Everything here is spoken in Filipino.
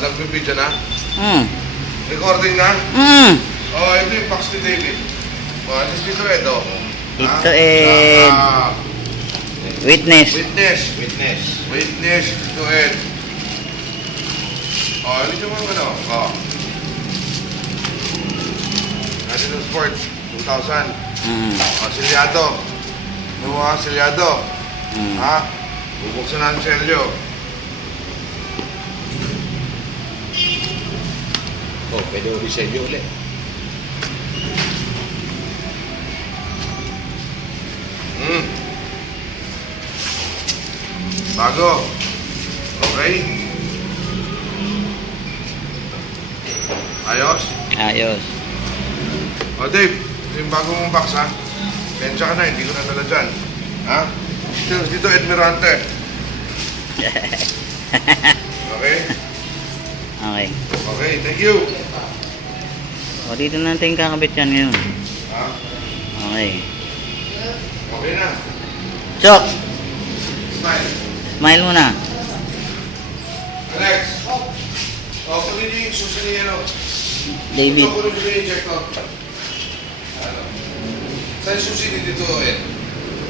Nagbibidyo na? Hmm. Recording na? Hmm. Oh, ito yung box ni David. Oh, this Tito Ed, oh. Tito Ed. Witness. Witness. Witness, Tito Ed. Oh, ano yung mga ano? Oh. National Sports, 2000. Hmm. Oh, Silyado. Ano mga Silyado? Hmm. Ha? Bubuksan natin selyo. Oh, pwede ulit sa inyo ulit. Bago. Okay. Ayos. Ayos. O Dave, ito yung bago mong box ha. Pensya ka na, hindi ko nadala dyan. Ha? Dito Edmirante. Okay? Okay. Okay, thank you. O, dito natin kakabit yan ngayon. Ha? Okay. Okay na. Chok! Smile. Smile muna. Alex. O, kunin niyo yung susi ni ano. David. Ito, kunin niyo yung check ko. Ano? Saan yung susi ni Tito Ed?